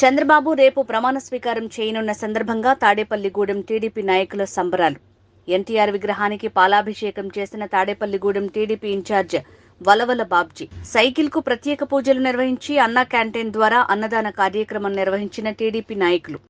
చంద్రబాబు రేపు ప్రమాణ స్వీకారం చేయనున్న సందర్భంగా తాడేపల్లిగూడెం టీడీపీ నాయకుల సంబరాలు. ఎన్టీఆర్ విగ్రహానికి పాలాభిషేకం చేసిన Tadepalligudem TDP in charge Valavala Babji cycle కు ప్రత్యేక పూజలు నిర్వహించి అన్నా క్యాంటీన్ ద్వారా అన్నదాన కార్యక్రమం నిర్వహించిన టీడీపీ నాయకులు.